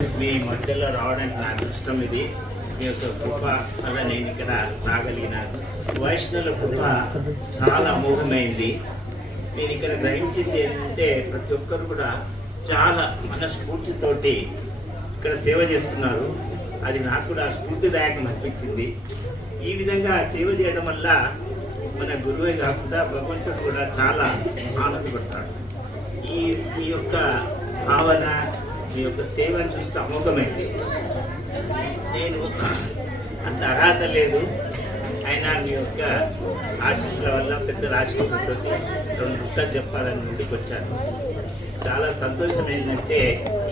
మీ మధ్యలో రావడానికి నా అదృష్టం ఇది. మీ యొక్క కృప వల్ల నేను ఇక్కడ రాగలిగినాను. వైష్ణవుల కృప చాలా అమోఘమైంది. నేను ఇక్కడ గ్రహించింది ఏంటంటే ప్రతి ఒక్కరు కూడా చాలా మనస్ఫూర్తితోటి ఇక్కడ సేవ చేస్తున్నారు. అది నాకు కూడా స్ఫూర్తిదాయకం అనిపించింది. ఈ విధంగా సేవ చేయడం వల్ల మన గురువే కాకుండా భగవంతుడు కూడా చాలా ఆనందపడతాడు. మీ యొక్క భావన, మీ యొక్క సేవను చూస్తే అమోఘమైంది. నేను అంత అర్హత లేదు, అయినా మీ యొక్క ఆశీస్సుల వల్ల, పెద్దల ఆశీస్సులతో 2 ముక్కలు చెప్పాలని ముందుకు వచ్చాను. చాలా సంతోషం ఏంటంటే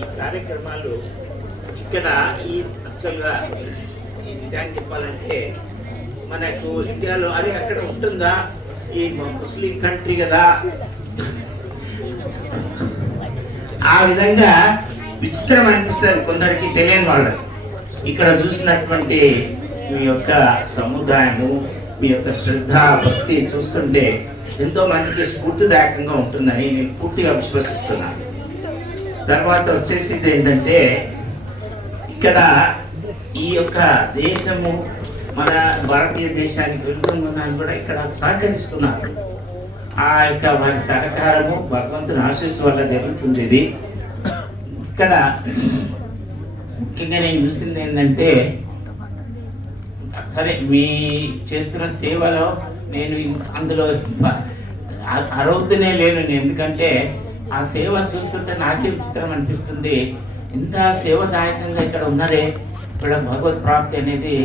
ఈ కార్యక్రమాలు ఇక్కడ యాక్చువల్గా ఈ నిజాన్ని చెప్పాలంటే మనకు ఇండియాలో అక్కడ ఉంటుందా, ఈ ముస్లిం కంట్రీ కదా, ఆ విధంగా విచిత్రం అనిపిస్తుంది కొందరికి, తెలియని వాళ్ళకి. ఇక్కడ చూసినటువంటి మీ యొక్క సముదాయము, మీ యొక్క శ్రద్ధ, భక్తి చూస్తుంటే ఎంతో మందికి స్ఫూర్తిదాయకంగా ఉంటుందని నేను పూర్తిగా విశ్వసిస్తున్నాను. తర్వాత వచ్చేసింది ఏంటంటే ఇక్కడ ఈ యొక్క దేశము మన భారతీయ దేశానికి వెళ్తున్నాను కూడా ఇక్కడ సహకరిస్తున్నారు. ఆ యొక్క వారి సహకారము భగవంతుని ఆశీస్సు వల్ల జరుగుతుంది. ఇది ఇక్కడ ముఖ్యంగా నేను చూసింది ఏంటంటే, సరే మీ చేస్తున్న సేవలో నేను అందులో అరవద్దునే లేను. ఎందుకంటే ఆ సేవ చూస్తుంటే నాకే విచిత్రం అనిపిస్తుంది. ఇంత సేవదాయకంగా ఇక్కడ ఉన్నారే, ఇక్కడ భగవత్ ప్రాప్తి అనేది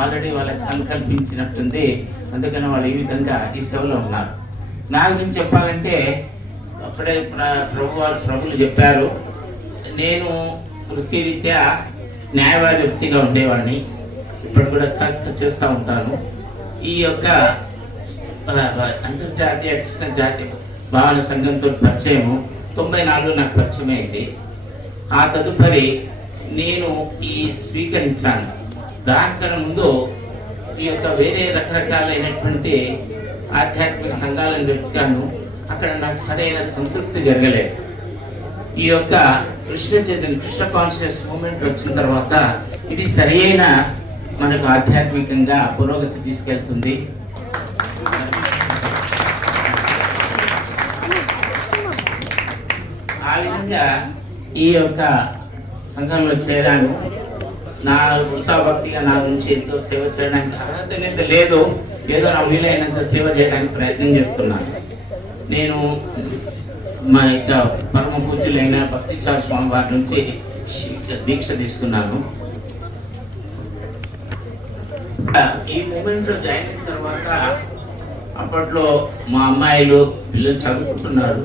ఆల్రెడీ వాళ్ళకి సంకల్పించినట్టుంది. అందుకని వాళ్ళు ఈ విధంగా ఈ సేవలో ఉన్నారు. నా గురించి చెప్పాలంటే అప్పుడే ప్రభులు చెప్పారు, నేను వృత్తిరీత్యా న్యాయవాది వృత్తిగా ఉండేవాడిని. ఇప్పుడు కూడా చేస్తూ ఉంటాను. ఈ యొక్క అంతర్జాతీయ కృష్ణ జాతీయ భావన సంఘంతో పరిచయము 94 నాకు పరిచయం అయింది. ఆ తదుపరి నేను ఈ స్వీకరించాను. దానికన్నా ముందు ఈ యొక్క వేరే రకరకాలైనటువంటి ఆధ్యాత్మిక సంఘాలను వెతుకాను. అక్కడ నాకు సరైన సంతృప్తి జరగలేదు. ఈ యొక్క కృష్ణ కాన్షియస్ మూమెంట్ వచ్చిన తర్వాత ఇది సరైన మనకు ఆధ్యాత్మికంగా పురోగతి తీసుకెళ్తుంది. ఆ విధంగా ఈ యొక్క సంఘంలో చేరాను. నా వృత్తాభక్తిగా నా నుంచి ఎంతో సేవ చేయడానికి అర్హత అనేది లేదు, ఏదో నా వీలైనంత సేవ చేయడానికి ప్రయత్నం చేస్తున్నాను. నేను మా యొక్క పరమ పూజ్యులైన భక్తిచారు స్వామి వారి నుంచి దీక్ష తీసుకున్నాను. ఈ మూమెంట్లో జాయిన్ అయిన తర్వాత అప్పట్లో మా అమ్మాయిలు పిల్లలు చదువుకుంటున్నారు.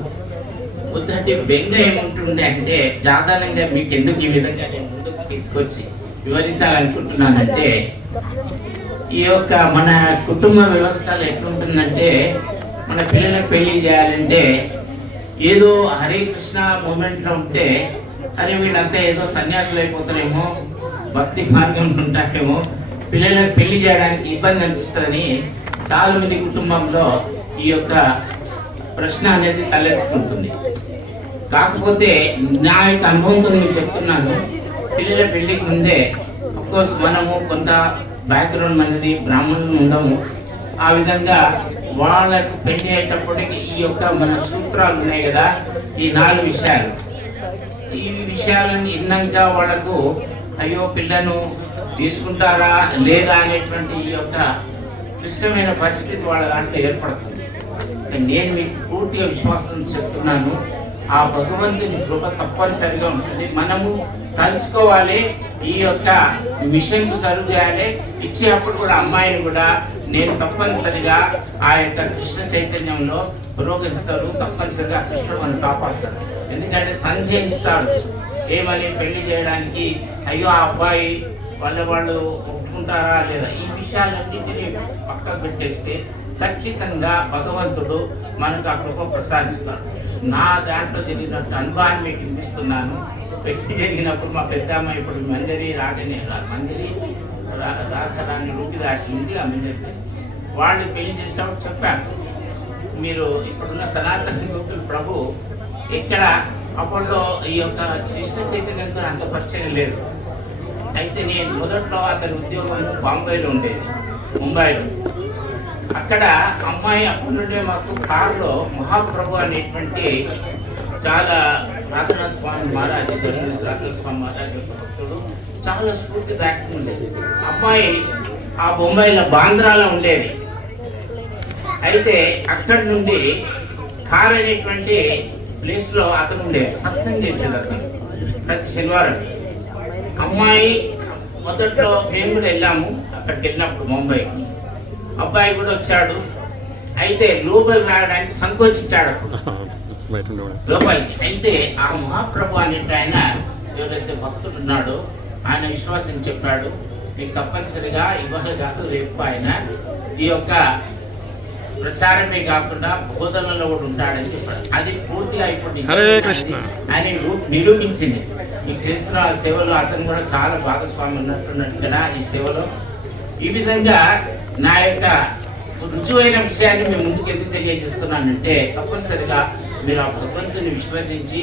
మొదటి బెంగ ఏముంటుండే అంటే, సాధారణంగా మీకు ఎందుకు ఈ విధంగా నేను ముందుకు తీసుకొచ్చి వివరించాలనుకుంటున్నానంటే, ఈ యొక్క మన కుటుంబ వ్యవస్థలు ఎట్లుంటుందంటే, మన పిల్లలకు పెళ్లి చేయాలంటే ఏదో హరే కృష్ణ మూమెంట్లో ఉంటే, అరే వీళ్ళంతా ఏదో సన్యాసులు అయిపోతారేమో, భక్తి మార్గంలో ఉంటారేమో, పిల్లలకు పెళ్లి చేయడానికి ఇబ్బంది అనిపిస్తుందని చాలా మంది కుటుంబంలో ఈ యొక్క ప్రశ్న అనేది తలెత్తుకుంటుంది. కాకపోతే నా యొక్క అనుభవంతో నేను చెప్తున్నాను, పిల్లల పెళ్లికి ముందే అఫ్కోర్స్ మనము కొంత బ్యాక్గ్రౌండ్ అనేది బ్రాహ్మణులు ఉండము. ఆ విధంగా వాళ్ళకు పెళ్లి అయ్యేటప్పటికి ఈ యొక్క మన సూత్రాలు ఉన్నాయి కదా, ఈ 4 విషయాలు, ఈ విషయాలను విన్నాక వాళ్ళకు అయ్యో పిల్లను తీసుకుంటారా లేదా అనేటువంటి ఈ యొక్క క్లిష్టమైన పరిస్థితి వాళ్ళ దాంట్లో ఏర్పడుతుంది. నేను మీకు పూర్తిగా విశ్వాసం చెప్తున్నాను, ఆ భగవంతుని కృప తప్పనిసరిగా ఉంటుంది. మనము తలుచుకోవాలి, ఈ యొక్క మిషన్కు సర్వ్ చేయాలి. ఇచ్చేటప్పుడు కూడా అమ్మాయిని కూడా నేను తప్పనిసరిగా ఆ యొక్క కృష్ణ చైతన్యంలో పురోగమిస్తారు. తప్పనిసరిగా కృష్ణుడు మనం కాపాడుతాడు. ఎందుకంటే సందేహిస్తాడు ఏమని పెళ్లి చేయడానికి, అయ్యో ఆ అబ్బాయి వాళ్ళు ఒప్పుకుంటారా లేదా, ఈ విషయాలన్నింటినీ పక్కకు పెట్టేస్తే ఖచ్చితంగా భగవంతుడు మనకు ఆ కృప ప్రసాదిస్తాడు. నా దాంట్లో జరిగినట్టు అనుభవాన్ని మీకు వినిపిస్తున్నాను. పెళ్లి జరిగినప్పుడు మా పెద్దమ్మ ఇప్పుడు మంజరి రాధారాణి రూపిదాసి ఉంది, ఆ మంజరి వాళ్ళు పెళ్లి చేసేటప్పుడు చెప్పాను, మీరు ఇప్పుడున్న సనాతన ప్రభు ఇక్కడ అప్పట్లో ఈ యొక్క కృష్ణ చైతన్యంతో అంత పరిచయం లేదు. అయితే నేను మొదట్లో అతని ఉద్యోగం బాంబేలో ఉండేది, ముంబైలో. అక్కడ అమ్మాయి అప్పటి నుండే మాకు కారులో మహాప్రభు అనేటువంటి చాలా రాఘనాథ స్వామి మహారాజు రాఘనాథ స్వామి మహారాజు భక్తుడు, చాలా స్ఫూర్తిదాయకంగా ఉండేది. అమ్మాయి ఆ బొంబాయిలో బాంద్రాలో ఉండేది. అయితే అక్కడి నుండి కార్ అనేటువంటి ప్లేస్లో అతను ఉండేది, సత్సంగం చేసేది అతను ప్రతి శనివారం. అమ్మాయి మొదట్లో మేము కూడా వెళ్ళాము, అక్కడికి వెళ్ళినప్పుడు ముంబైకి. అబ్బాయి కూడా వచ్చాడు. అయితే లోపలికి రావడానికి సంకోచించాడు లోపలికి. అయితే ఆ మహాప్రభు అనేటి ఆయన ఎవరైతే భక్తుడు ఉన్నాడో ఆయన విశ్వాసం చెప్పాడు, మీకు తప్పనిసరిగా ఇవాళ కాదు రేపు ఆయన ఈ యొక్క ప్రచారమే కాకుండా బోధనలో కూడా ఉంటాడని చెప్పాడు. అది పూర్తిగా ఇప్పుడు ఆయన నిరూపించింది. మీకు చేస్తున్న సేవలో అతను కూడా చాలా భాగస్వామి ఉన్నట్టున్నాడు కదా ఈ సేవలో. ఈ విధంగా నా యొక్క రుజువైన విషయాన్ని మేము ముందుకు ఎందుకు తెలియజేస్తున్నానంటే, తప్పనిసరిగా మీరు ఆ భగవంతుని విశ్వసించి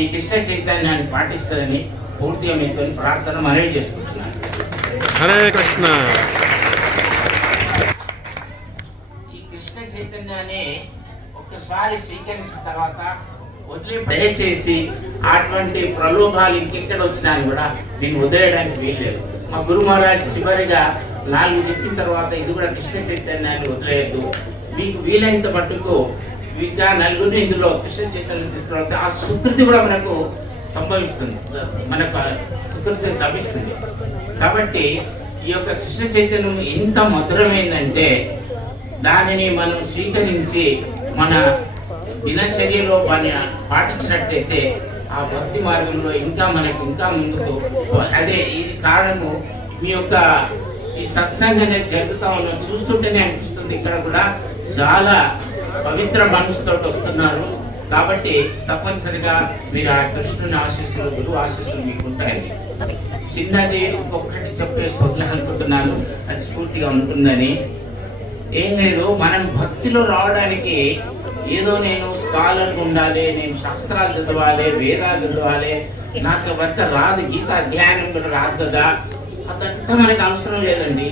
ఈ కృష్ణ చైతన్యాన్ని పాటిస్తారని పూర్తిగా మీతో ప్రార్థన మనవి చేసుకుంటున్నాను. హరే కృష్ణ. ఈ కృష్ణ చైతన్యాన్ని ఒక్కసారి స్వీకరించిన తర్వాత వదిలే దయచేసి అటువంటి ప్రలోభాలు ఇంకెక్కడ వచ్చినా కూడా నేను వదిలేయడానికి వీల్లేదు. మా గురు మహారాజ్ చివరిగా 4 చెప్పిన తర్వాత ఇది కూడా కృష్ణ చైతన్యాన్ని వదిలేయద్దు, మీకు వీలైనంత మట్టుకు ఇంకా 4 ఇందులో కృష్ణ చైతన్యం తీసుకురావాలంటే ఆ సుకృతి కూడా మనకు సంభవిస్తుంది, మనకు సుకృతి లభిస్తుంది. కాబట్టి ఈ యొక్క కృష్ణ చైతన్యం ఎంత మధురమైందంటే దానిని మనం స్వీకరించి మన దినచర్యలో పాటించినట్టయితే ఆ భక్తి మార్గంలో ఇంకా మనకు ఇంకా ముందుకు. అదే ఇది కారణము మీ యొక్క ఈ సత్సంగం అనేది జరుగుతూ ఉన్న చూస్తుంటేనే అనిపిస్తుంది ఇక్కడ కూడా చాలా పవిత్ర మనసుతో వస్తున్నారు. కాబట్టి తప్పనిసరిగా మీరు ఆ కృష్ణుని ఆశీస్సులు, గురువు ఆశీస్సులు మీకు ఉంటాయి. చిన్నది ఒక్కొక్కటి చెప్పేసి వదిలేనుకుంటున్నాను, అది స్ఫూర్తిగా ఉంటుందని. ఏం లేదు, మనం భక్తిలో రావడానికి ఏదో నేను స్కాలర్ ఉండాలి, నేను శాస్త్రాలు చదవాలి, వేదాలు చదవాలి, నాకు భర్త రాదు, గీత అధ్యయనం కూడా రాదు కదా, అదంతా మనకు అవసరం లేదండి.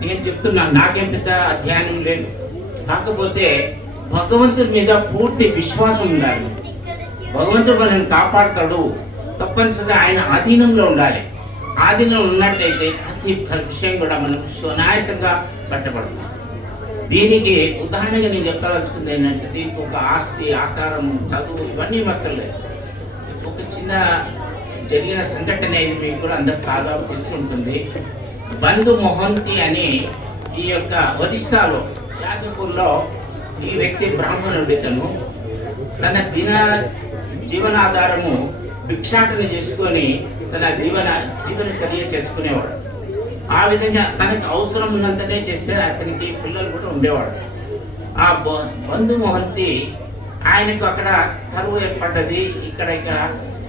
నేను చెప్తున్నాను, నాకేం పెద్ద అధ్యయనం లేదు. కాకపోతే భగవంతుడి మీద పూర్తి విశ్వాసం ఉండాలి. భగవంతుడు మనల్ని కాపాడుతాడు, తప్పనిసరిగా ఆయన ఆధీనంలో ఉండాలి. ఆధీనంలో ఉన్నట్లయితే ప్రతి విషయం కూడా మనం సునాయాసంగా పట్టబడుతుంది. దీనికి ఉదాహరణగా నేను చెప్పాల్సింది ఏంటంటే, దీనికి ఒక ఆస్తి, ఆకారం, చదువు ఇవన్నీ మక్కర్లేదు. ఒక చిన్న జరిగిన సంఘటన ఇది మీకు కూడా అందరికి దాదాపు తెలిసి ఉంటుంది. బంధు మొహంతి అని ఈ యొక్క ఒడిస్సాలో యాజపూర్లో ఈ వ్యక్తి బ్రాహ్మణుడితను తన జీవనాధారము భిక్షాటన చేసుకొని తన జీవన చర్య చేసుకునేవాడు. ఆ విధంగా తనకు అవసరం ఉన్నంతనే చేస్తే అతనికి పిల్లలు కూడా ఉండేవాడు. ఆ బంధు మొహంతి ఆయనకు అక్కడ కరువు ఏర్పడ్డది, ఇక్కడ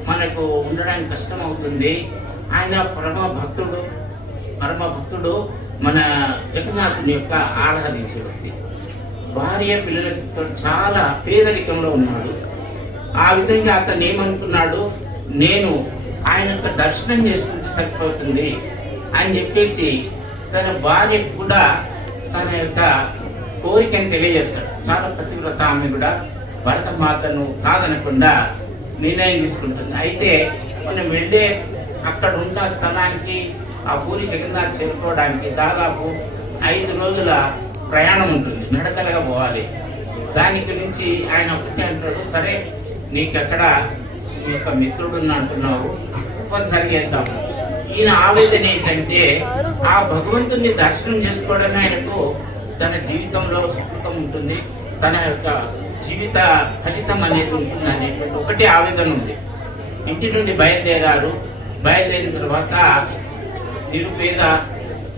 మనకు ఉండడానికి కష్టం అవుతుంది. ఆయన పరమ భక్తుడు మన జగన్నాథుని యొక్క ఆరాధించే వ్యక్తి. భార్య పిల్లలతో చాలా పేదరికంలో ఉన్నాడు. ఆ విధంగా అతను ఏమనుకున్నాడు, నేను ఆయన యొక్క దర్శనం చేసుకుంటే సరిపోతుంది అని చెప్పేసి తన భార్యకు కూడా తన యొక్క కోరికని తెలియజేస్తాడు. చాలా పతివ్రత ఆమె కూడా భరత మాతను కాదనకుండా నిర్ణయం తీసుకుంటుంది. అయితే మనం వెళ్ళే అక్కడ ఉన్న స్థలానికి ఆ పూరి జగన్నాథ్ చేరుకోవడానికి దాదాపు 5 రోజుల ప్రయాణం ఉంటుంది, నడకలుగా పోవాలి. దానికి నుంచి ఆయన ఒకటే అంటాడు, సరే నీకు అక్కడ నీ యొక్క మిత్రుడు అంటున్నావు, తప్పనిసరిగా వెళ్తాము. ఈయన ఆవేదన ఏంటంటే ఆ భగవంతుని దర్శనం చేసుకోవడమే ఆయనకు తన జీవితంలో సుకృతం ఉంటుంది, తన యొక్క జీవిత ఫలితం అనేది ఉంటుంది అనేటువంటి ఒకటే ఆవేదన ఉంది. ఇంటి నుండి బయలుదేరిన తర్వాత నిరుపేద,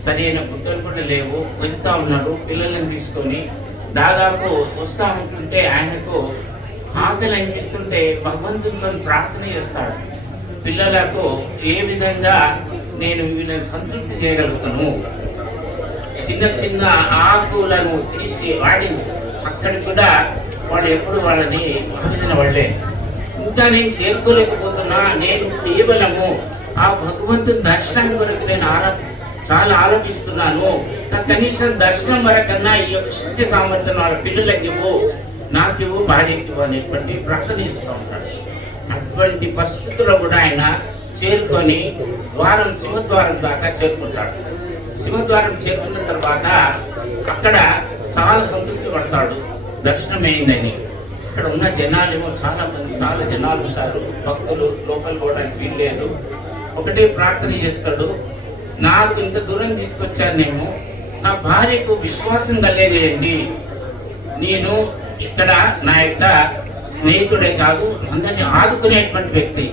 సరైన బుద్ధులు కూడా లేవు, వెళ్తూ ఉన్నాడు పిల్లలను తీసుకొని. దాదాపు వస్తూ ఉంటుంటే ఆయనకు ఆకలి అనిపిస్తుంటే భగవంతునితో ప్రార్థన చేస్తాడు, పిల్లలకు ఏ విధంగా నేను వీళ్ళని సంతృప్తి చేయగలుగుతాను. చిన్న చిన్న ఆకులను తీసి వాడి అక్కడికి కూడా వాళ్ళు ఎప్పుడు వాళ్ళని ఆవేదన వాళ్ళే. ఇంకా నేను చేరుకోలేకపోతున్నా. నేను కేవలము ఆ భగవంతుని దర్శనం వరకు నేను చాలా ఆలోచిస్తున్నాను. నాకు కనీసం దర్శనం వరకన్నా ఈ యొక్క శక్తి సామర్థ్యం వాళ్ళ పిల్లలకి ఇవ్వు, నాకు ఇవ్వు, భార్యకి ఇవ్వు అనేటువంటి ప్రార్థన చేస్తూ ఉంటాడు. అటువంటి పరిస్థితుల్లో కూడా ఆయన చేరుకొని సింహద్వారం దాకా చేరుకుంటాడు. సింహద్వారం చేరుకున్న తర్వాత అక్కడ చాలా సంతృప్తి పడతాడు, దర్శనం అయిందని. అక్కడ ఉన్న జనాలేమో చాలా జనాలు ఉంటారు, భక్తులు లోపలికి పోవడానికి వీల్లేదు. ఒకటే ప్రార్థన చేస్తాడు, నాకు ఇంత దూరం తీసుకొచ్చానేమో, నా భార్యకు విశ్వాసం కలిగేయండి. నేను ఇక్కడ నా యొక్క స్నేహితుడే కాదు, అందరినీ ఆదుకునేటువంటి వ్యక్తి.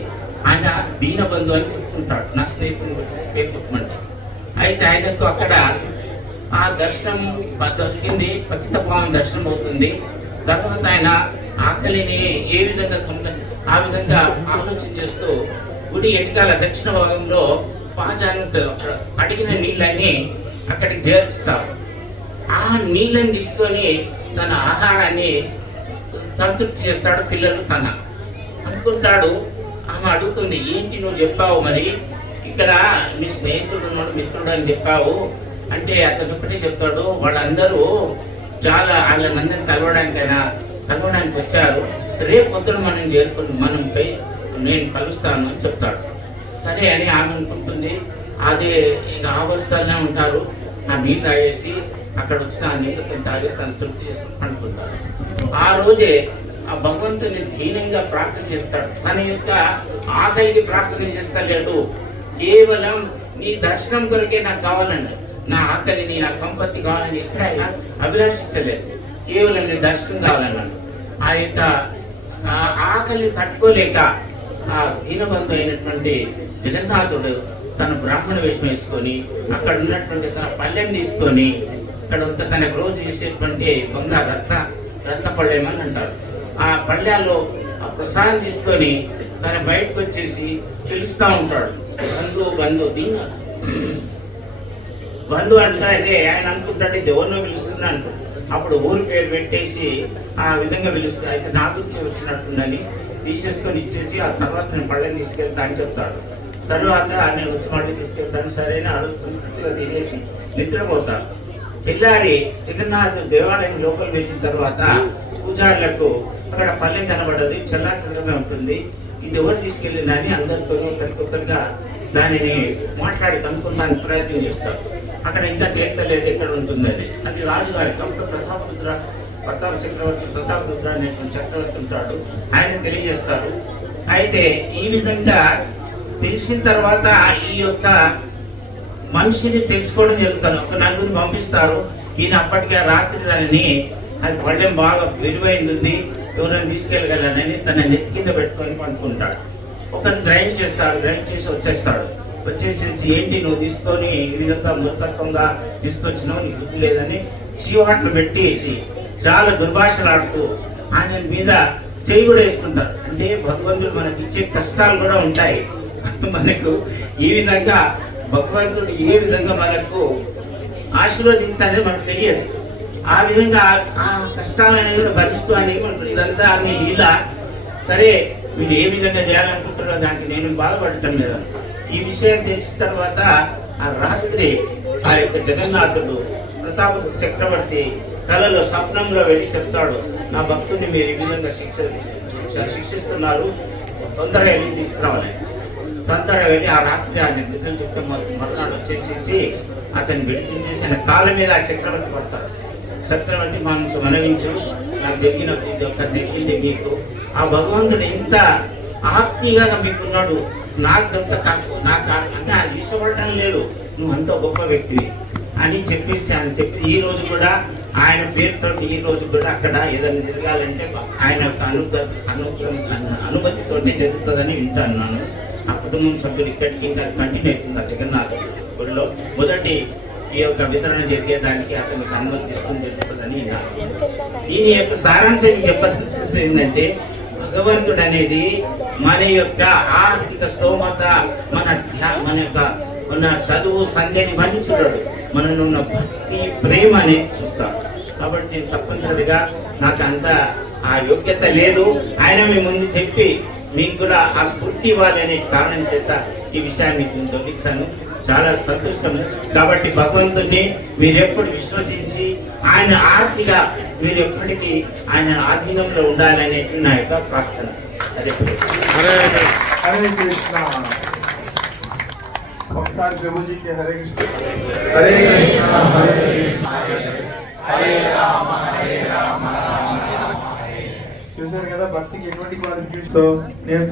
ఆయన దీనబంధు అని చెప్తుంటాడు, నా స్నేహితుడు. అయితే ఆయనకు అక్కడ ఆ దర్శనం దొరికింది, పతితపావన దర్శనం అవుతుంది. తర్వాత ఆయన ఆకలిని ఏ విధంగా ఆ విధంగా ఆలోచన చేస్తూ గుడి వెనకాల దక్షిణ భాగంలో పాజాంట్ అడిగిన నీళ్ళని అక్కడికి చేరుస్తారు. ఆ నీళ్ళని తీసుకొని తన ఆహారాన్ని సంతృప్తి చేస్తాడు. పిల్లలు తన అనుకుంటాడు. ఆమె అడుగుతుంది, ఏంటి నువ్వు చెప్పావు, మరి ఇక్కడ నీ స్నేహితుడు ఉన్నాడు, మిత్రుడు అని చెప్పావు అంటే అతను ఒకటే చెప్తాడు, వాళ్ళందరూ వాళ్ళందరినీ కలవడానికి వచ్చారు, రేపు పొద్దున మనంపై నేను కలుస్తాను అని చెప్తాడు. సరే అని ఆమె అనుకుంటుంది. అదే ఇక అవస్థలనే ఉంటారు. ఆ నీళ్ళు తాగేసి అక్కడ వచ్చిన ఆ నీళ్ళతో తాగేసి తను తృప్తి చేసి అనుకుంటారు. ఆ రోజే ఆ భగవంతుని దీనంగా ప్రార్థన చేస్తాడు. తన యొక్క ఆకలికి ప్రార్థన చేస్తలేడు, కేవలం నీ దర్శనం కొరకే నాకు కావాలండి, నా ఆకలిని నా సంపత్తి కావాలని ఎక్కడైనా అభిలాషించలేదు, కేవలం నీ దర్శనం కావాలన్నాడు. ఆ యొక్క ఆకలి తట్టుకోలేక ఆ దీనబంధు అయినటువంటి జగన్నాథుడు తన బ్రాహ్మణ వేషం వేసుకొని అక్కడ ఉన్నటువంటి తన పళ్ళెం తీసుకొని అక్కడ తనకు రోజు వేసేటువంటి బంగారు రత్న పళ్ళెమని అంటారు. ఆ పళ్ళెల్లో ఆ ప్రసాదం తీసుకొని తన బయటకు వచ్చేసి పిలుస్తూ ఉంటాడు, బంధు దీన బంధు అంటే ఆయన అనుకుంటాడు ఇది ఎవరినో పిలుస్తుంది అంటాడు. అప్పుడు ఊరి పేరు పెట్టేసి ఆ విధంగా పిలుస్తుంది. అయితే నా గురించి వచ్చినట్టుందని తీసేసుకొని ఇచ్చేసి ఆ తర్వాత నేను పళ్ళని తీసుకెళ్తా అని చెప్తాడు. తర్వాత నేను వచ్చి మళ్ళీ తీసుకెళ్తాను, సరైన అడుగుతుగా తినేసి నిద్రపోతాను. తెల్లారి జగన్నాథ్ దేవాలయం లోపల వెళ్ళిన తర్వాత పూజారులకు అక్కడ పల్లెం కనబడ్డది, చల్లాచదరంగా ఉంటుంది. ఇది ఎవరు తీసుకెళ్ళినని అందరితో ఒక్కొక్కరిగా దానిని మాట్లాడి కనుక్కోడానికి ప్రయత్నం చేస్తారు. అక్కడ ఇంకా తేల్తలేదు ఎక్కడ ఉంటుందని. అది రాజుగారి ప్రతాప చక్రవర్తి అనేటువంటి చక్రవర్తి ఉంటాడు, ఆయన తెలియజేస్తారు. అయితే ఈ విధంగా తెలిసిన తర్వాత ఈ యొక్క మనిషిని తెలుసుకోవడం జరుగుతాను. ఒక నలుగురిని పంపిస్తారు. ఈయన అప్పటికే రాత్రి దానిని అది పళ్ళెం బాగా విలువైంది, దూరం తీసుకెళ్ళగలనని తన నెత్తి కింద పెట్టుకొని పండుకుంటాడు. ఒకరిని డ్రైవ్ చేసి వచ్చేసేసి ఏంటి నువ్వు తీసుకొని ఈ విధంగా మూర్ఖత్వంగా తీసుకొచ్చినావు, నీకు బుద్ధి లేదని చీవాట్లు పెట్టేసి చాలా దుర్భాషలాడుతూ ఆయన మీద చేయి కూడా వేసుకుంటారు. అంటే భగవంతుడు మనకి ఇచ్చే కష్టాలు కూడా ఉంటాయి. మనకు ఈ విధంగా భగవంతుడు ఏ విధంగా మనకు ఆశీర్వదించాలని మనకు తెలియదు. ఆ విధంగా ఆ కష్టాలని కూడా భరిస్తూ అని ఏమంటారు, ఇదంతా మీ లీల, సరే మీరు ఏ విధంగా చేయాలనుకుంటున్నారో దానికి నేను బాధపడటం లేదు. ఈ విషయం తెలిసిన తర్వాత ఆ రాత్రి ఆ యొక్క జగన్నాథుడు ప్రతాప చక్రవర్తి కళలో స్వప్నంలో వెళ్ళి చెప్తాడు, నా భక్తుడిని మీరు ఈ విధంగా శిక్షిస్తున్నారు, తొందరగా వెళ్ళి తీసుకురావాలి. తొందరగా వెళ్ళి ఆ రాత్రి ఆ నిద్రలు చెప్తే మరునాడు వచ్చేసేసి అతన్ని విడిపించేసి ఆయన కాళ్ళ మీద ఆ చక్రవర్తికి వస్తాడు. చక్రవర్తి మనవించు, నాకు జరిగినప్పుడు ఇది ఒక నెక్కింది మీకు, ఆ భగవంతుడు ఇంత ఆప్తిగా మీకున్నాడు, నాకు అంటే అది ఇష్టపడటం లేదు, నువ్వు అంత గొప్ప వ్యక్తివి అని చెప్పేసి ఈ రోజు కూడా ఆయన పేరుతో ఈ రోజు కూడా అక్కడ ఏదైనా జరగాలంటే ఆయన అనుమతితోనే జరుగుతుందని వింటున్నాను. ఆ కుటుంబం సభ్యులు ఇక్కడికి ఇంకా కంటిన్యూ అవుతుంది. ఆ జగన్నాథ్ గుడిలో మొదటి ఈ యొక్క వితరణ జరిగేదానికి అతనికి అనుమతి తీసుకుని జరుగుతుందని విన్నాను. దీని యొక్క సారాంశం చెప్పాల్సింది ఏంటంటే, భగవంతుడు అనేది మన యొక్క ఆర్థిక స్తోమత, మన చదువు సంధ్యని ఇవన్నీ చూడడు, మనలో ఉన్న భక్తి ప్రేమ అనేది చూస్తాడు. కాబట్టి తప్పనిసరిగా నాకు అంత ఆ యోగ్యత లేదు, ఆయన మీ ముందు చెప్పి మీకు కూడా ఆ స్ఫూర్తి ఇవ్వాలనే కారణం చేత ఈ విషయాన్ని మీకు చూపించాను. చాలా సంతోషము. కాబట్టి భగవంతుని మీరు ఎప్పుడు విశ్వసించి ఆయన ఆర్తిగా మీరు ఎప్పటికీ ఆయన ఆధీనంలో ఉండాలనే నా యొక్క ప్రార్థన. హరే హరే కృష్ణ. ఒకసారి ప్రభుజీకి హరే కృష్ణ. హరే కృష్ణ హరే కృష్ణ హరే రామ హరే రామ రామ రామ హరే. చూశారు కదా భక్తికి ఎటువంటి క్వాలిఫికేషన్. నేను